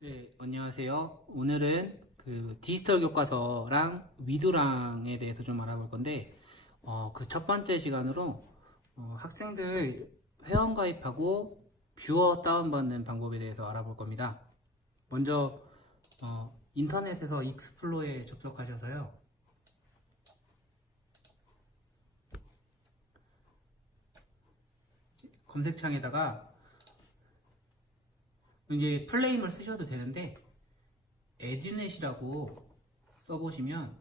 네, 안녕하세요. 오늘은 그 디지털 교과서랑 위두랑에 대해서 좀 알아볼 건데, 그 첫 번째 시간으로 학생들 회원 가입하고 뷰어 다운받는 방법에 대해서 알아볼 겁니다. 먼저 인터넷에서 익스플로어에 접속하셔서요. 검색창에다가 이제 플레임을 쓰셔도 되는데 에듀넷이라고 써보시면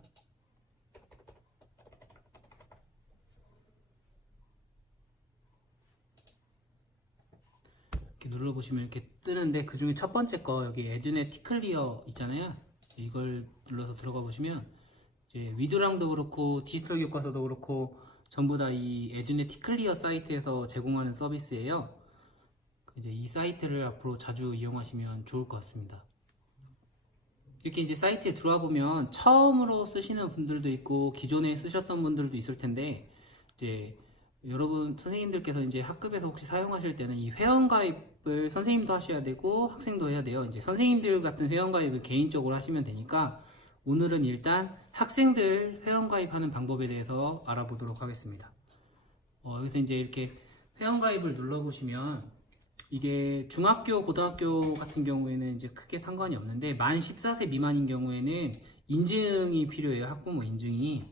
이렇게 눌러보시면 이렇게 뜨는데, 그 중에 첫 번째 거 여기 에듀넷 티클리어 있잖아요. 이걸 눌러서 들어가 보시면 이제 위드랑도 그렇고 디지털 교과서도 그렇고 전부 다 이 에듀넷 티클리어 사이트에서 제공하는 서비스예요. 이제 이 사이트를 앞으로 자주 이용하시면 좋을 것 같습니다. 이렇게 이제 사이트에 들어와 보면 처음으로 쓰시는 분들도 있고 기존에 쓰셨던 분들도 있을 텐데, 이제 여러분 선생님들께서 이제 학급에서 혹시 사용하실 때는 이 회원 가입을 선생님도 하셔야 되고 학생도 해야 돼요. 이제 선생님들 같은 회원 가입을 개인적으로 하시면 되니까 오늘은 일단 학생들 회원 가입하는 방법에 대해서 알아보도록 하겠습니다. 여기서 이제 이렇게 회원 가입을 눌러보시면 이게 중학교, 고등학교 같은 경우에는 이제 크게 상관이 없는데 만 14세 미만인 경우에는 인증이 필요해요. 학부모 인증이.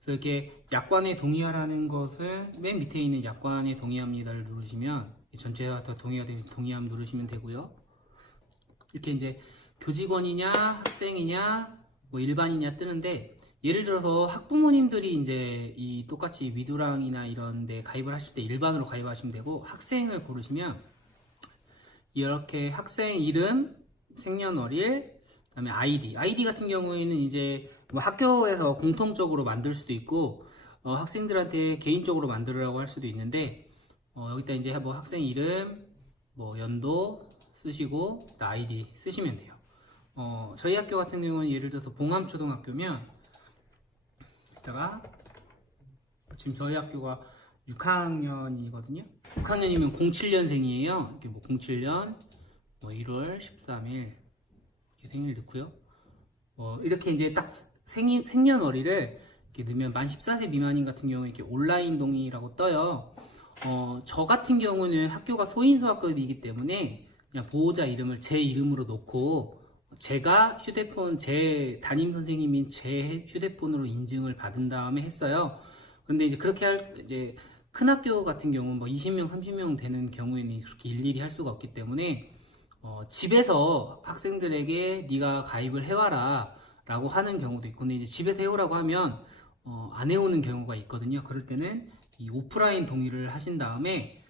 그래서 이렇게 약관에 동의하라는 것을 맨 밑에 있는 약관에 동의합니다를 누르시면 전체가 다 동의함 누르시면 되고요. 이렇게 이제 교직원이냐 학생이냐 뭐 일반이냐 뜨는데, 예를 들어서 학부모님들이 이제 이 똑같이 위두랑이나 이런 데 가입을 하실 때 일반으로 가입하시면 되고, 학생을 고르시면 이렇게 학생 이름, 생년월일, 그다음에 아이디 같은 경우에는 이제 뭐 학교에서 공통적으로 만들 수도 있고 학생들한테 개인적으로 만들으라고 할 수도 있는데, 여기다 이제 뭐 학생 이름, 뭐 연도 쓰시고 아이디 쓰시면 돼요. 저희 학교 같은 경우는 예를 들어서 봉암초등학교면 이따가 지금 저희 학교가 6학년이거든요. 6학년이면 07년생이에요. 이렇게 뭐 07년 뭐 1월 13일 이렇게 생일 넣고요. 이렇게 이제 딱 생년월일을 이렇게 넣으면 만 14세 미만인 같은 경우에 이렇게 온라인 동의라고 떠요. 저 같은 경우는 학교가 소인수학급이기 때문에 그냥 보호자 이름을 제 이름으로 놓고 제가 휴대폰, 제 담임 선생님인 제 휴대폰으로 인증을 받은 다음에 했어요. 근데 이제 그렇게 이제 큰 학교 같은 경우는 뭐 20명, 30명 되는 경우에는 그렇게 일일이 할 수가 없기 때문에 집에서 학생들에게 네가 가입을 해와라 라고 하는 경우도 있고, 근데 이제 집에서 해오라고 하면 안 해오는 경우가 있거든요. 그럴 때는 이 오프라인 동의를 하신 다음에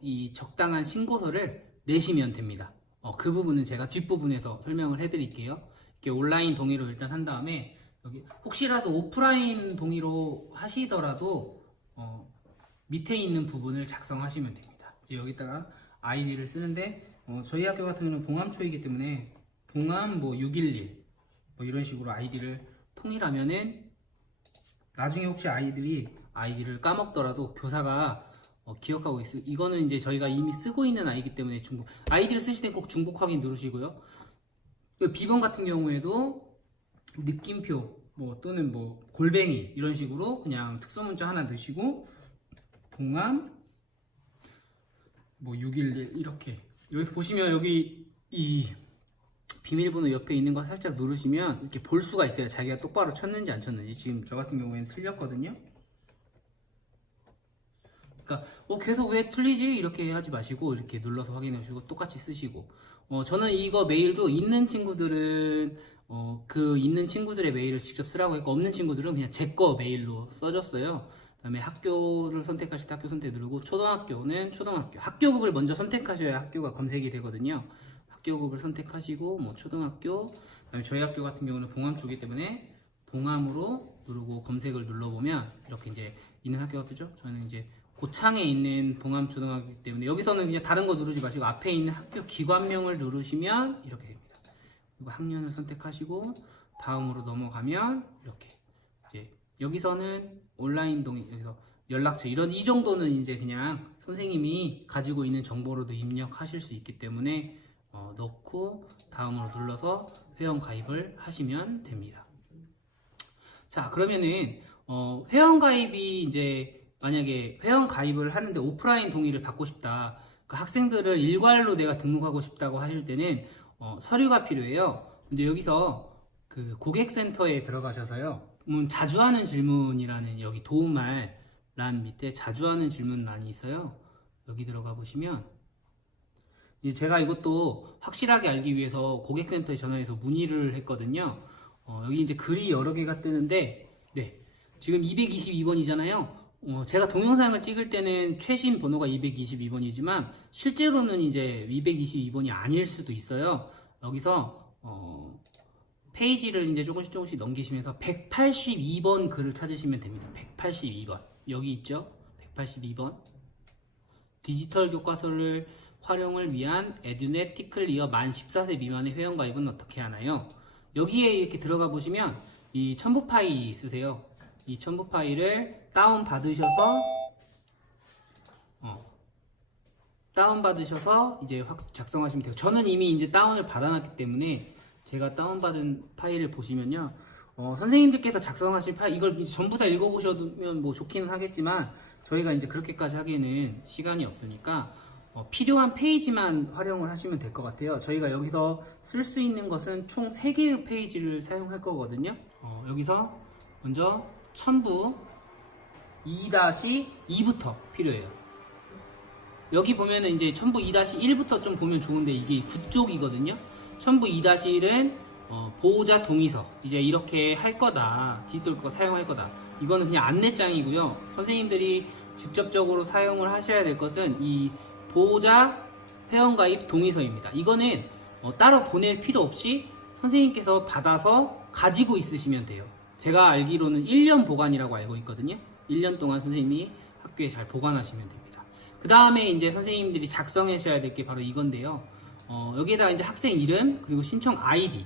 이 적당한 신고서를 내시면 됩니다. 그 부분은 제가 뒷부분에서 설명을 해드릴게요. 이렇게 온라인 동의로 일단 한 다음에 여기 혹시라도 오프라인 동의로 하시더라도 밑에 있는 부분을 작성하시면 됩니다. 이제 여기다가 아이디를 쓰는데 저희 학교 같은 경우는 봉암초이기 때문에 봉암 뭐 611 뭐 이런 식으로 아이디를 통일하면은 나중에 혹시 아이디를 까먹더라도 교사가 기억하고 있어요. 이거는 이제 저희가 이미 쓰고 있는 아이기 때문에 아이디를 쓰실 땐 꼭 중복 확인 누르시고요. 비번 같은 경우에도 느낌표 뭐 또는 뭐 골뱅이 이런 식으로 그냥 특수 문자 하나 넣으시고 봉암 뭐 611 이렇게, 여기서 보시면 여기 이 비밀번호 옆에 있는 거 살짝 누르시면 이렇게 볼 수가 있어요. 자기가 똑바로 쳤는지 안 쳤는지. 지금 저 같은 경우에는 틀렸거든요. 그러니까 계속 왜 틀리지? 이렇게 하지 마시고 이렇게 눌러서 확인해 주시고 똑같이 쓰시고, 저는 이거 메일도 있는 친구들은 그 있는 친구들의 메일을 직접 쓰라고 했고, 없는 친구들은 그냥 제 거 메일로 써줬어요. 그다음에 학교를 선택하실 때 학교 선택 누르고, 초등학교는 초등학교 학교급을 먼저 선택하셔야 학교가 검색이 되거든요. 학교급을 선택하시고 뭐 초등학교, 그다음에 저희 학교 같은 경우는 봉암 쪽이기 때문에 봉암으로 누르고 검색을 눌러보면 이렇게 이제 있는 학교가 뜨죠. 저는 이제 고창에 있는 봉암초등학교이기 때문에 여기서는 그냥 다른 거 누르지 마시고 앞에 있는 학교 기관명을 누르시면 이렇게 됩니다. 그리고 학년을 선택하시고 다음으로 넘어가면 이렇게 이제 여기서는 온라인 동의, 여기서 연락처 이 정도는 이제 그냥 선생님이 가지고 있는 정보로도 입력하실 수 있기 때문에 넣고 다음으로 눌러서 회원 가입을 하시면 됩니다. 자, 그러면은 회원 가입이 이제 만약에 회원 가입을 하는데 오프라인 동의를 받고 싶다. 그 학생들을 일괄로 내가 등록하고 싶다고 하실 때는 서류가 필요해요. 근데 여기서 그 고객센터에 들어가셔서요. 자주 하는 질문이라는 여기 도움말 란 밑에 자주 하는 질문란이 있어요. 여기 들어가 보시면 이제 제가 이것도 확실하게 알기 위해서 고객센터에 전화해서 문의를 했거든요. 여기 이제 글이 여러 개가 뜨는데 네, 지금 222번이잖아요. 제가 동영상을 찍을 때는 최신 번호가 222번이지만 실제로는 이제 222번이 아닐 수도 있어요. 여기서 페이지를 이제 조금씩 넘기시면서 182번 글을 찾으시면 됩니다. 182번. 여기 있죠? 182번. 디지털 교과서를 활용을 위한 에듀넷 티클리어 만 14세 미만의 회원가입은 어떻게 하나요? 여기에 이렇게 들어가 보시면 이 첨부 파일이 있으세요. 이 첨부 파일을 다운받으셔서 이제 작성하시면 돼요. 저는 이미 이제 다운을 받아놨기 때문에 제가 다운받은 파일을 보시면요. 선생님들께서 작성하신 파일, 이걸 전부 다 읽어보셔도 뭐 좋기는 하겠지만, 저희가 이제 그렇게까지 하기에는 시간이 없으니까, 필요한 페이지만 활용을 하시면 될 것 같아요. 저희가 여기서 쓸 수 있는 것은 총 3개의 페이지를 사용할 거거든요. 여기서 먼저 첨부 2-2부터 필요해요. 여기 보면은 이제 첨부 2-1부터 좀 보면 좋은데 이게 9쪽이거든요. 첨부 2-1은 보호자 동의서 이제 이렇게 할 거다, 디지털 교과 사용할 거다. 이거는 그냥 안내장이고요. 선생님들이 직접적으로 사용을 하셔야 될 것은 이 보호자 회원가입 동의서입니다. 이거는 따로 보낼 필요 없이 선생님께서 받아서 가지고 있으시면 돼요. 제가 알기로는 1년 보관이라고 알고 있거든요. 1년 동안 선생님이 학교에 잘 보관하시면 됩니다. 그 다음에 이제 선생님들이 작성하셔야 될 게 바로 이건데요. 여기에다가 이제 학생 이름 그리고 신청 아이디.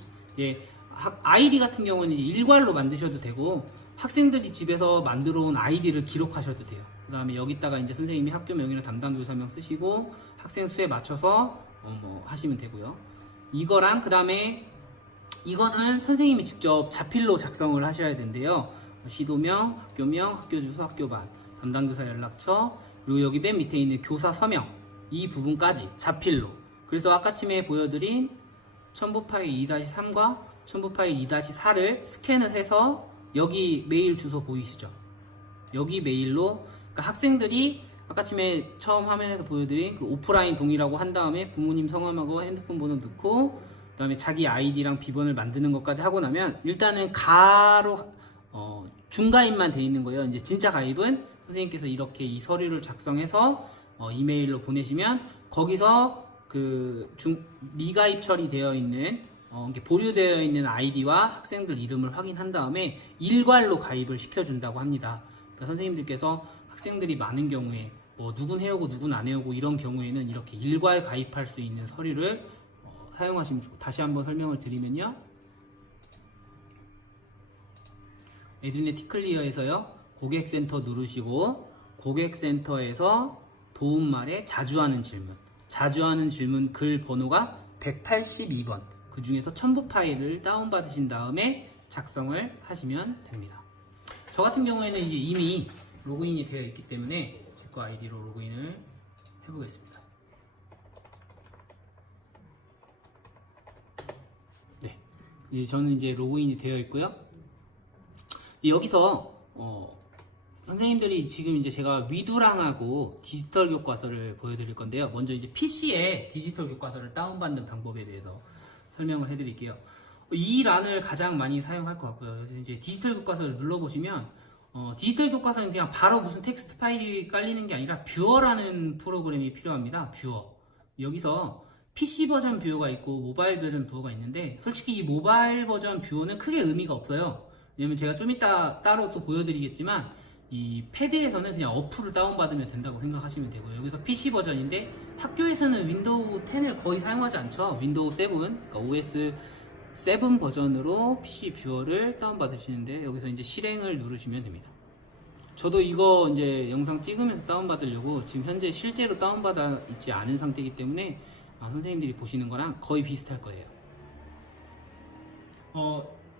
아이디 같은 경우는 이제 일괄로 만드셔도 되고 학생들이 집에서 만들어 온 아이디를 기록하셔도 돼요. 그 다음에 여기다가 이제 선생님이 학교 명의랑 담당 교사명 쓰시고 학생 수에 맞춰서 뭐 하시면 되고요. 이거랑 그 다음에 이거는 선생님이 직접 자필로 작성을 하셔야 된대요. 시도명, 학교명, 학교주소, 학교반, 담당교사 연락처, 그리고 여기 맨 밑에 있는 교사 서명, 이 부분까지 자필로. 그래서 아까쯤에 보여드린 첨부 파일 2-3과 첨부 파일 2-4를 스캔을 해서 여기 메일 주소 보이시죠? 여기 메일로 그러니까 학생들이 아까쯤에 처음 화면에서 보여드린 그 오프라인 동의라고 한 다음에 부모님 성함하고 핸드폰 번호 넣고 그 다음에 자기 아이디랑 비번을 만드는 것까지 하고 나면 일단은 가로 중가입만 돼 있는 거예요. 이제 진짜 가입은 선생님께서 이렇게 이 서류를 작성해서 이메일로 보내시면 거기서 그 미가입 처리되어 있는 보류되어 있는 아이디와 학생들 이름을 확인한 다음에 일괄로 가입을 시켜준다고 합니다. 그러니까 선생님들께서 학생들이 많은 경우에 뭐 누군 해오고 누군 안 해오고 이런 경우에는 이렇게 일괄 가입할 수 있는 서류를 사용하시면 좋고, 다시 한번 설명을 드리면요. 에듀넷 티클리어에서요. 고객센터 누르시고 고객센터에서 도움말에 자주 하는 질문 글 번호가 182번. 그 중에서 첨부 파일을 다운받으신 다음에 작성을 하시면 됩니다. 저 같은 경우에는 이제 이미 로그인이 되어 있기 때문에 제 거 아이디로 로그인을 해보겠습니다. 네, 이제 저는 이제 로그인이 되어 있고요. 여기서 선생님들이 지금 이제 제가 위두랑하고 디지털 교과서를 보여드릴 건데요. 먼저 이제 PC에 디지털 교과서를 다운받는 방법에 대해서 설명을 해드릴게요. 이 란을 가장 많이 사용할 것 같고요. 그래서 이제 디지털 교과서를 눌러보시면 디지털 교과서는 그냥 바로 무슨 텍스트 파일이 깔리는 게 아니라 뷰어라는 프로그램이 필요합니다. 뷰어. 여기서 PC 버전 뷰어가 있고 모바일 버전 뷰어가 있는데 솔직히 이 모바일 버전 뷰어는 크게 의미가 없어요. 왜냐면 제가 좀 이따 따로 또 보여드리겠지만 이 패드에서는 그냥 어플을 다운받으면 된다고 생각하시면 되고요. 여기서 PC 버전인데 학교에서는 윈도우 10을 거의 사용하지 않죠. 윈도우 7, 그러니까 OS 7 버전으로 PC 뷰어를 다운받으시는데 여기서 이제 실행을 누르시면 됩니다. 저도 이거 이제 영상 찍으면서 다운받으려고 지금 현재 실제로 다운받아 있지 않은 상태이기 때문에 선생님들이 보시는 거랑 거의 비슷할 거예요.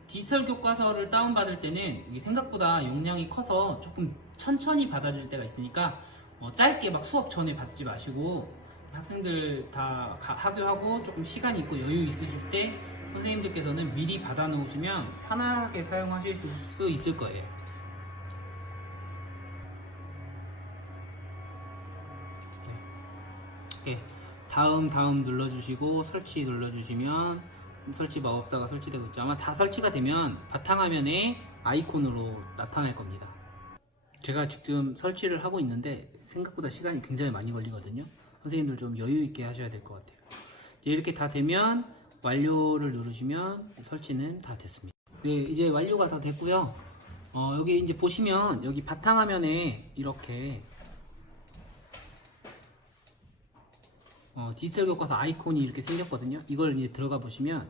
디지털 교과서를 다운받을 때는 이게 생각보다 용량이 커서 조금 천천히 받아줄 때가 있으니까 짧게 막 수업 전에 받지 마시고 학생들 다 하교하고 조금 시간 있고 여유 있으실 때 선생님들께서는 미리 받아 놓으시면 편하게 사용하실 수 있을 거예요. 네. 다음 눌러주시고 설치 눌러주시면 설치 마법사가 설치되고 있죠. 아마 다 설치가 되면 바탕화면에 아이콘으로 나타날 겁니다. 제가 지금 설치를 하고 있는데 생각보다 시간이 굉장히 많이 걸리거든요. 선생님들 좀 여유 있게 하셔야 될 것 같아요. 이렇게 다 되면 완료를 누르시면 설치는 다 됐습니다. 네, 이제 완료가 다 됐고요. 여기 이제 보시면 여기 바탕화면에 이렇게 디지털 교과서 아이콘이 이렇게 생겼거든요. 이걸 이제 들어가 보시면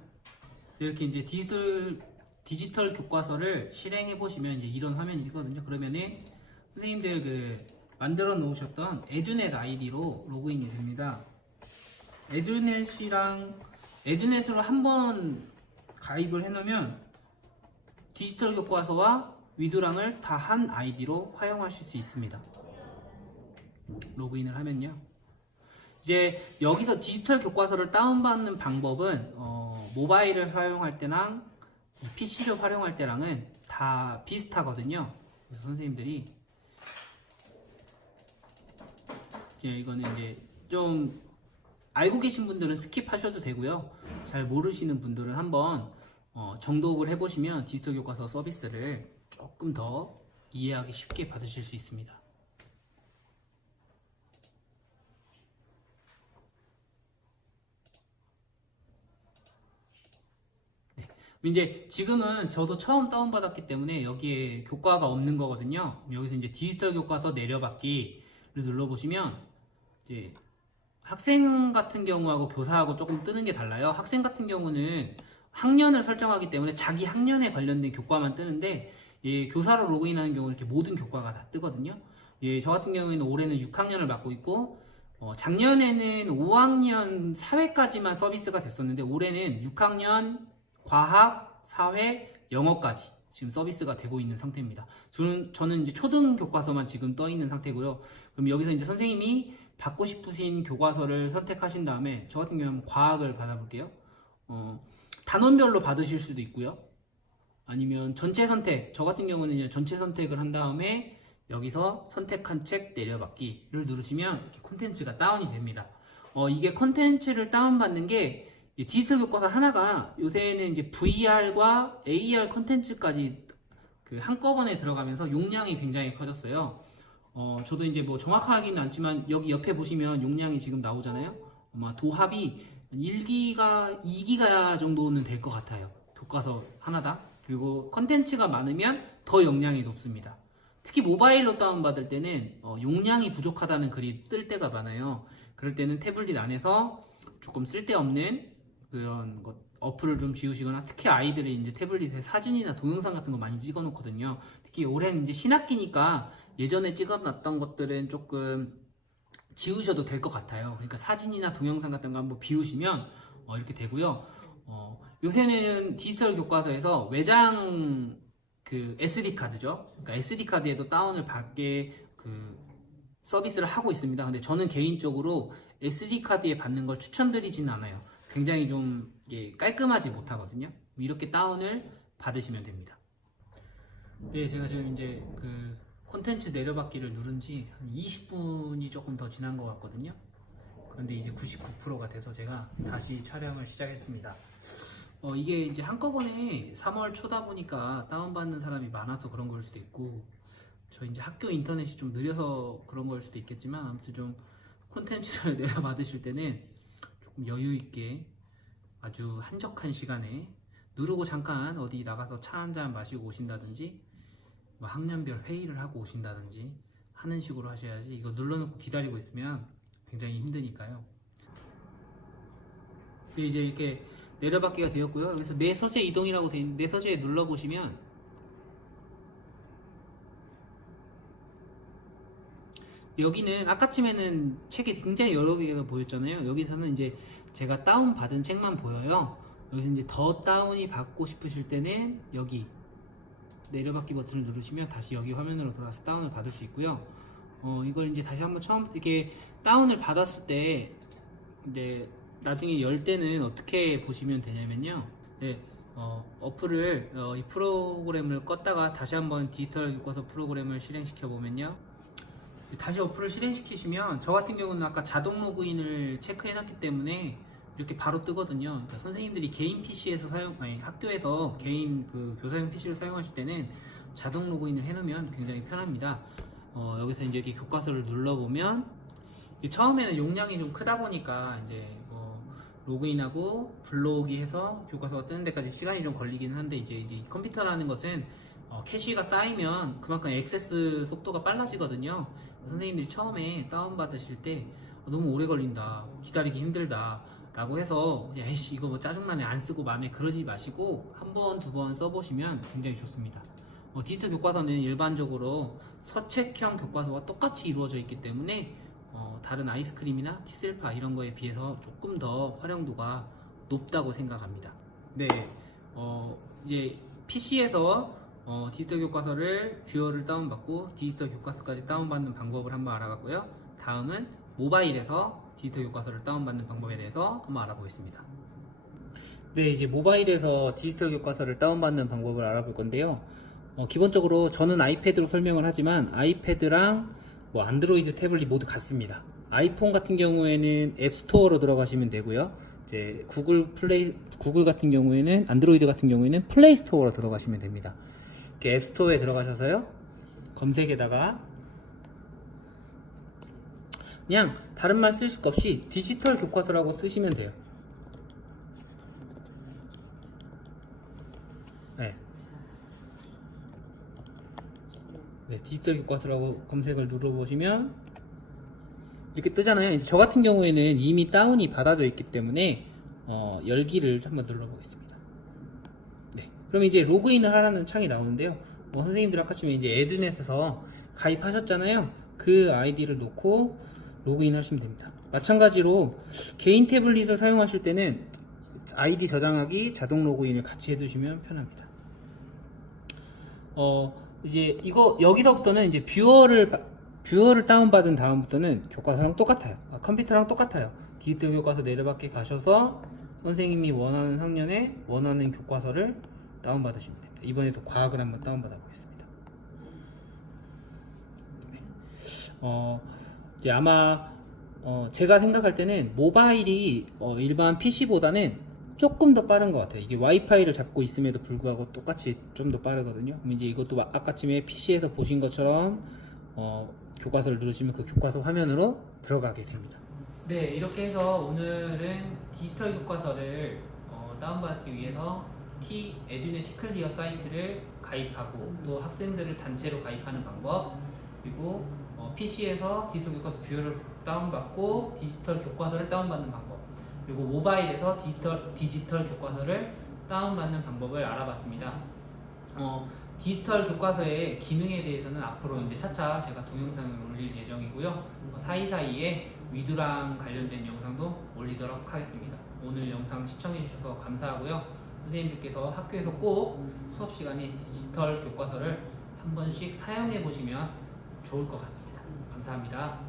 이렇게 이제 디지털 교과서를 실행해 보시면 이제 이런 화면이 있거든요. 그러면은 선생님들 그 만들어 놓으셨던 에듀넷 아이디로 로그인이 됩니다. 에듀넷으로 한번 가입을 해 놓으면 디지털 교과서와 위두랑을 다 한 아이디로 활용하실 수 있습니다. 로그인을 하면요. 이제 여기서 디지털 교과서를 다운받는 방법은 모바일을 사용할 때랑 PC를 활용할 때랑은 다 비슷하거든요. 그래서 선생님들이 이제 이거는 이제 좀 알고 계신 분들은 스킵하셔도 되고요. 잘 모르시는 분들은 한번 정독을 해보시면 디지털 교과서 서비스를 조금 더 이해하기 쉽게 받으실 수 있습니다. 이제 지금은 저도 처음 다운받았기 때문에 여기에 교과가 없는 거거든요. 여기서 이제 디지털 교과서 내려받기를 눌러보시면 이제 학생 같은 경우하고 교사하고 조금 뜨는 게 달라요. 학생 같은 경우는 학년을 설정하기 때문에 자기 학년에 관련된 교과만 뜨는데 교사로 로그인하는 경우는 이렇게 모든 교과가 다 뜨거든요. 저 같은 경우에는 올해는 6학년을 맡고 있고 작년에는 5학년 사회까지만 서비스가 됐었는데 올해는 6학년 과학, 사회, 영어까지 지금 서비스가 되고 있는 상태입니다. 저는 이제 초등 교과서만 지금 떠 있는 상태고요. 그럼 여기서 이제 선생님이 받고 싶으신 교과서를 선택하신 다음에 저 같은 경우는 과학을 받아볼게요. 단원별로 받으실 수도 있고요. 아니면 전체 선택, 저 같은 경우는 이제 전체 선택을 한 다음에 여기서 선택한 책 내려받기를 누르시면 이렇게 콘텐츠가 다운이 됩니다. 이게 콘텐츠를 다운받는 게 디지털 교과서 하나가 요새는 이제 VR과 AR 콘텐츠까지 한꺼번에 들어가면서 용량이 굉장히 커졌어요. 저도 이제 뭐 정확하기는 않지만 여기 옆에 보시면 용량이 지금 나오잖아요. 아마 도합이 1기가, 2기가 정도는 될 것 같아요. 교과서 하나다. 그리고 콘텐츠가 많으면 더 용량이 높습니다. 특히 모바일로 다운받을 때는 용량이 부족하다는 글이 뜰 때가 많아요. 그럴 때는 태블릿 안에서 조금 쓸데없는 그런 어플을 좀 지우시거나 특히 아이들이 이제 태블릿에 사진이나 동영상 같은 거 많이 찍어 놓거든요. 특히 올해는 이제 신학기니까 예전에 찍어 놨던 것들은 조금 지우셔도 될 것 같아요. 그러니까 사진이나 동영상 같은 거 한번 비우시면 이렇게 되고요. 요새는 디지털 교과서에서 외장 SD 카드죠. 그러니까 SD 카드에도 다운을 받게 서비스를 하고 있습니다. 근데 저는 개인적으로 SD 카드에 받는 걸 추천드리지는 않아요. 굉장히 좀 깔끔하지 못하거든요. 이렇게 다운을 받으시면 됩니다. 네, 제가 지금 이제 콘텐츠 내려받기를 누른 지 한 20분이 조금 더 지난 것 같거든요. 그런데 이제 99%가 돼서 제가 다시 촬영을 시작했습니다. 이게 이제 한꺼번에 3월 초다 보니까 다운받는 사람이 많아서 그런 걸 수도 있고, 저 이제 학교 인터넷이 좀 느려서 그런 걸 수도 있겠지만, 아무튼 좀 콘텐츠를 내려받으실 때는 조금 여유 있게 아주 한적한 시간에 누르고 잠깐 어디 나가서 차 한잔 마시고 오신다든지, 뭐 학년별 회의를 하고 오신다든지 하는 식으로 하셔야지, 이거 눌러놓고 기다리고 있으면 굉장히 힘드니까요. 이제 이렇게 내려받기가 되었고요. 여기서 내 서재 이동이라고 되어 있는데 내 서재에 눌러보시면 여기는 아까쯤에는 책이 굉장히 여러 개가 보였잖아요. 여기서는 이제 제가 다운 받은 책만 보여요. 여기서 이제 더 다운이 받고 싶으실 때는 여기 내려받기 버튼을 누르시면 다시 여기 화면으로 돌아가서 다운을 받을 수 있고요. 이걸 이제 다시 한번 처음 이렇게 다운을 받았을 때 이제 나중에 열 때는 어떻게 보시면 되냐면요. 네, 어플을 이 프로그램을 껐다가 다시 한번 디지털 교과서 프로그램을 실행시켜 보면요. 다시 어플을 실행시키시면 저 같은 경우는 아까 자동 로그인을 체크해 놨기 때문에 이렇게 바로 뜨거든요. 그러니까 선생님들이 개인 PC에서 아니, 학교에서 개인 그 교사용 PC를 사용하실 때는 자동 로그인을 해 놓으면 굉장히 편합니다. 여기서 이제 이렇게 교과서를 눌러보면 처음에는 용량이 좀 크다 보니까 이제 뭐 로그인하고 불러오기 해서 교과서가 뜨는 데까지 시간이 좀 걸리기는 한데 이제 컴퓨터라는 것은 캐시가 쌓이면 그만큼 액세스 속도가 빨라지거든요. 선생님들이 처음에 다운받으실 때 너무 오래 걸린다, 기다리기 힘들다 라고 해서 그냥 에이씨 이거 뭐 짜증나네 안 쓰고 마음에 그러지 마시고 한 번, 두 번 써보시면 굉장히 좋습니다. 디지털 교과서는 일반적으로 서책형 교과서와 똑같이 이루어져 있기 때문에 다른 아이스크림이나 티슬파 이런 거에 비해서 조금 더 활용도가 높다고 생각합니다. 네, 이제 PC에서 디지털 교과서를 뷰어를 다운받고 디지털 교과서까지 다운받는 방법을 한번 알아봤고요. 다음은 모바일에서 디지털 교과서를 다운받는 방법에 대해서 한번 알아보겠습니다. 네, 이제 모바일에서 디지털 교과서를 다운받는 방법을 알아볼 건데요. 기본적으로 저는 아이패드로 설명을 하지만 아이패드랑 뭐 안드로이드 태블릿 모두 같습니다. 아이폰 같은 경우에는 앱스토어로 들어가시면 되고요. 이제 구글 같은 경우에는 안드로이드 같은 경우에는 플레이스토어로 들어가시면 됩니다. 이렇게 앱스토어에 들어가셔서요. 검색에다가 그냥 다른 말 쓰실 것 없이 디지털 교과서라고 쓰시면 돼요. 네, 디지털 교과서라고 검색을 눌러보시면 이렇게 뜨잖아요. 이제 저 같은 경우에는 이미 다운이 받아져 있기 때문에 열기를 한번 눌러보겠습니다. 네, 그럼 이제 로그인을 하라는 창이 나오는데요. 선생님들 아까쯤에 이제 에듀넷에서 가입하셨잖아요. 그 아이디를 놓고 로그인 하시면 됩니다. 마찬가지로 개인 태블릿을 사용하실 때는 아이디 저장하기, 자동 로그인을 같이 해두시면 편합니다. 이제 여기서부터는 이제 뷰어를 다운받은 다음부터는 교과서랑 똑같아요. 컴퓨터랑 똑같아요. 디지털 교과서 내려받기 가셔서 선생님이 원하는 학년에 원하는 교과서를 다운받으시면 됩니다. 이번에도 과학을 한번 다운받아 보겠습니다. 이제 아마 제가 생각할 때는 모바일이 일반 PC보다는 조금 더 빠른 것 같아요. 이게 와이파이를 잡고 있음에도 불구하고 똑같이 좀 더 빠르거든요. 그럼 이제 이것도 아까쯤에 PC에서 보신 것처럼 교과서를 누르시면 그 교과서 화면으로 들어가게 됩니다. 네, 이렇게 해서 오늘은 디지털 교과서를 다운받기 위해서 에듀넷 티클리어 사이트를 가입하고 또 학생들을 단체로 가입하는 방법, 그리고 PC에서 디지털 교과서 뷰어를 다운받고 디지털 교과서를 다운받는 방법, 그리고 모바일에서 디지털 교과서를 다운받는 방법을 알아봤습니다. 디지털 교과서의 기능에 대해서는 앞으로 이제 차차 제가 동영상을 올릴 예정이고요. 사이사이에 위두랑 관련된 영상도 올리도록 하겠습니다. 오늘 영상 시청해주셔서 감사하고요. 선생님들께서 학교에서 꼭 수업 시간에 디지털 교과서를 한 번씩 사용해 보시면 좋을 것 같습니다. 감사합니다.